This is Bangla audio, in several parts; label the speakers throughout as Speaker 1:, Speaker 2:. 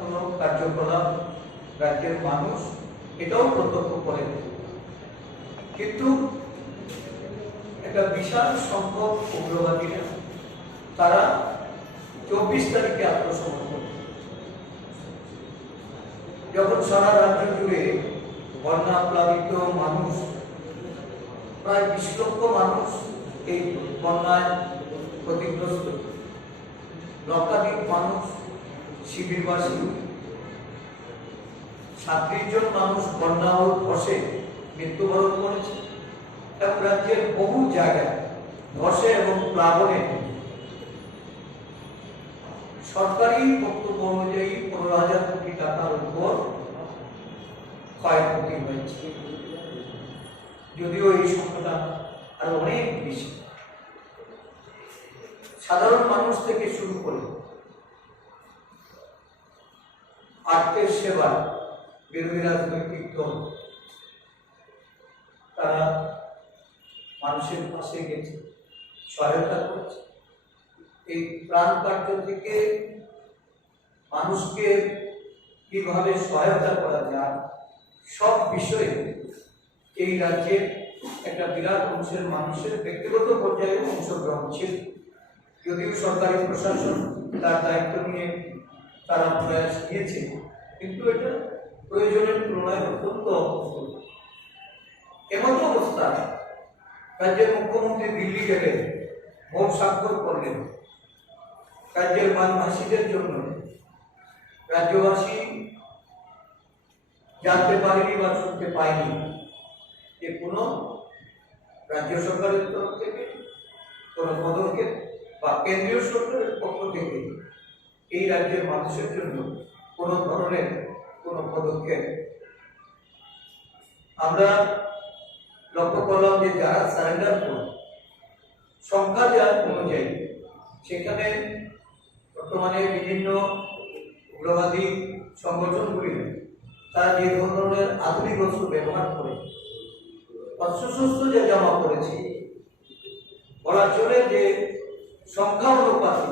Speaker 1: কোনো কার্যকলাপ রাজ্যের মানুষ এটাও প্রত্যক্ষ করে। কিন্তু একটা বিশাল সংখ্যক উগ্রবাদীরা, তারা চব্বিশ তারিখে আত্মসমর্পণ। যখন সারা রাজ্য জুড়ে বন্যা প্লাবিত মানুষ, প্রায় বিশ লক্ষ মানুষ এই বন্যায় ক্ষতিগ্রস্ত, লক্ষাধিক মানুষ শিবিরবাসী সাতত্রিশ জন মানুষ বন্যা ও ধসে মৃত্যুবরণ করেছে। এবং রাজ্যের বহু জায়গায় ধসে এবং প্লাবনে। সরকারি বক্তব্য অনুযায়ী পনেরো হাজার কোটি টাকার উপর ক্ষয়ক্ষতি হয়েছে। যদিও এই সংখ্যাটা আরও অনেক বেশি। সাধারণ মানুষ থেকে শুরু করে আর্থের সেবা বিরোধী রাজনৈতিক দল, তারা মানুষের পাশে গেছে, সহায়তা করছে। এই প্রাণ কার্য থেকে মানুষকে কীভাবে সহায়তা করা যায়, সব বিষয়ে এই রাজ্যের একটা বিরাট অংশের মানুষের ব্যক্তিগত পর্যায়ে অংশগ্রহণ ছিল। যদিও সরকারি প্রশাসন তার দায়িত্ব নিয়ে তারা প্রয়াস নিয়েছে কিন্তু এটা প্রয়োজনের তুলনায় অত্যন্ত অল্প। এমত অবস্থায় রাজ্যের মুখ্যমন্ত্রী দিল্লি গেলেন ভোট স্বাক্ষর করলেন রাজ্যের বানভাসীদের জন্য রাজ্যবাসী জানতে পারেনি বা শুনতে পায়নি যে কোনো রাজ্য সরকারের তরফ থেকে, কোনো পদক্ষেপ বা কেন্দ্রীয় সরকারের পক্ষ থেকে এই রাজ্যের মানুষের জন্য কোনো ধরনের কোনো পদক্ষেপ। আমরা লক্ষ্য করলাম যে যারা সারেন্ডার করল সংখ্যা যা অনুযায়ী, সেখানে বর্তমানে বিভিন্ন উগ্রবাদী সংগঠনগুলি তারা যে ধরনের আধুনিক অস্ত্র ব্যবহার করে। অস্ত্রশস্ত্র যে জমা করেছে, বলা চলে যে সংখ্যা অনুপাতে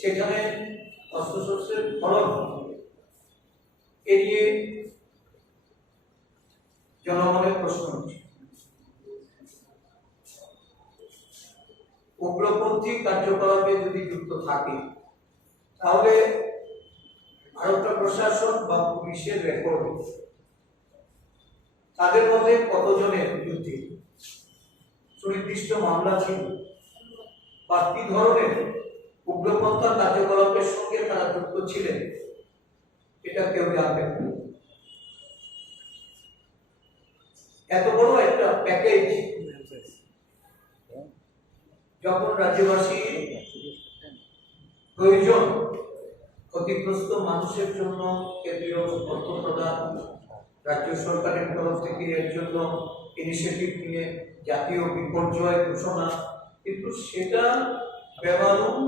Speaker 1: সেখানে অস্ত্রশস্ত্রের ফলন এড়িয়ে জনগণের প্রশ্ন উগ্রপন্থী কার্যকলাপে যদি যুক্ত থাকে, তাহলে ভারতীয় প্রশাসন বা পুলিশের রেকর্ড তাদের মধ্যে কতজনের বিরুদ্ধে সুনির্দিষ্ট মামলা ছিল। বা কি ধরনের উগ্রপন্থা কার্যকলাপের সঙ্গে তারা যুক্ত ছিলেন। এটা কেউ জানবেন না। এত বড় একটা প্যাকেজ যখন রাজ্যবাসী প্রয়োজন ক্ষতিগ্রস্ত মানুষের জন্য কেন্দ্রীয় অর্থ প্রদান রাজ্য সরকারের তরফ থেকে এর জন্য ইনিশিয়েটিভ নিয়ে জাতীয় বিপর্যয় ঘোষণা, কিন্তু সেটা বেমালুম